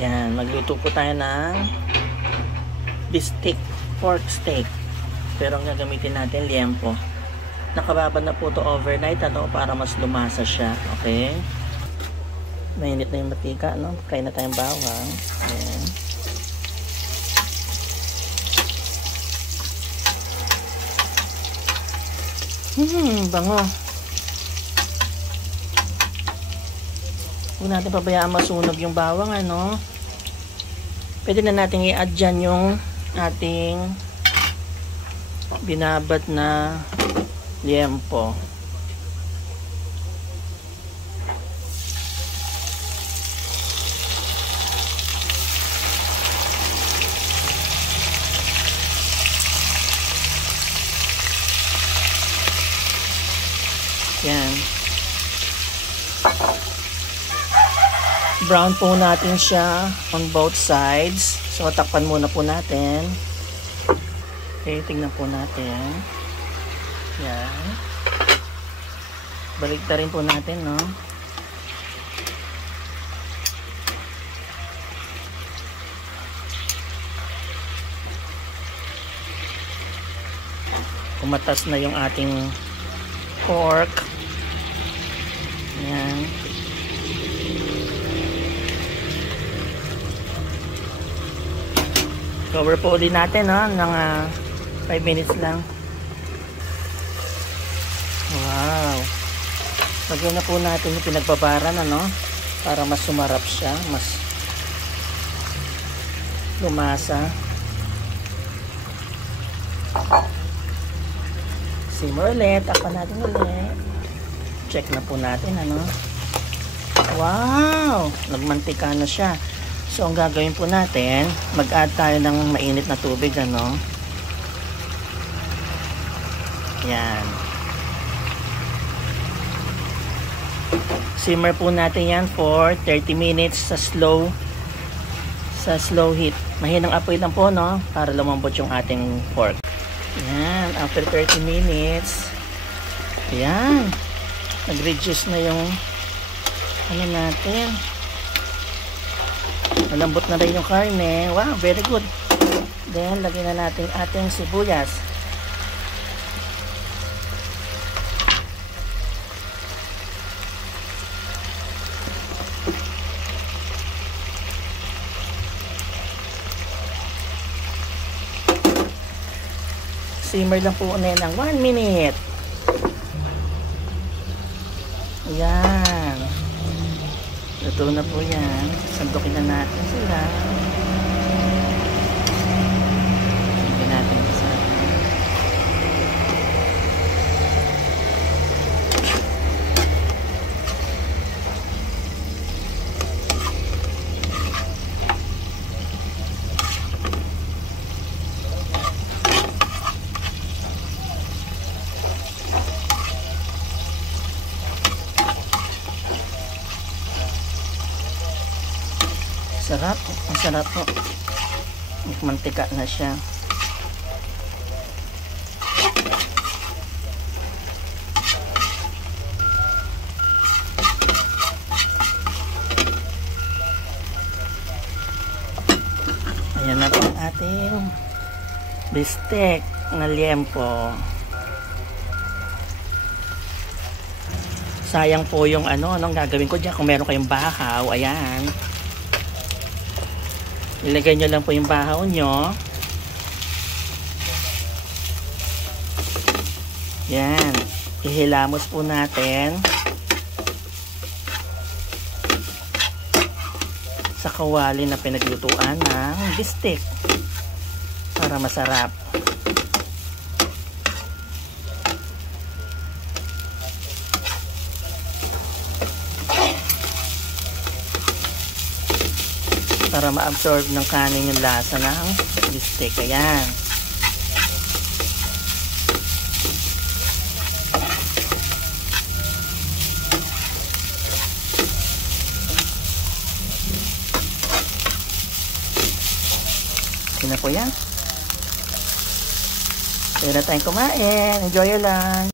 Yan, magluto po tayo ng bistek, pork steak. Pero ang gagamitin natin, liempo. Nakababad na po to overnight, para mas lumasa siya. Okay? Mainit na yung matika, no? Kain na tayong bawang. Ayan. Bango. Huwag natin pabayaan masunog yung bawang, ano. Pwede na natin i-add dyan yung ating binabad na liempo. Yan. Brown po natin siya on both sides. So, takpan muna po natin. Okay, tingnan po natin. Yan. Baligtarin po natin, no? Kumatas na yung ating pork. Yan. Cover po ulit natin, no? Ng 5 minutes lang. Wow. Lagyan na po natin yung pinagbabaran, ano? Para mas sumarap siya. Mas lumasa. Simmer ulit. Takpan natin ulit. Check na po natin, ano? Wow! Nagmantika na siya. So, ang gagawin po natin, mag-add tayo ng mainit na tubig, ano? Yan. Simmer po natin yan for 30 minutes sa slow heat. Mahinang apoy lang po, no? Para lumambot yung ating pork. Yan. After 30 minutes, yan. Nag-reduce na yung ano natin. Malambot na rin yung karne. Wow, very good. Then, lagyan na natin ating sibuyas. Simmer lang po ulit ng 1 minute. Ayan. Luto na po yan. Sandukin na natin sila. Sandukin natin isa. Sarap. Ang sarap po. Mantika na siya. Ayan na po ang ating bistek na liempo. Sayang po yung anong gagawin ko dyan. Kung meron kayong bahaw, ayan. Ilagay nyo lang po yung bahaw nyo. Yan. Ihilamos po natin sa kawali na pinaglutuan ng bistek para masarap. Para ma-absorb ng kanin yung lasa ng bistek. Ayan. Okay na po yan. Pwede na tayong kumain. Enjoy lang.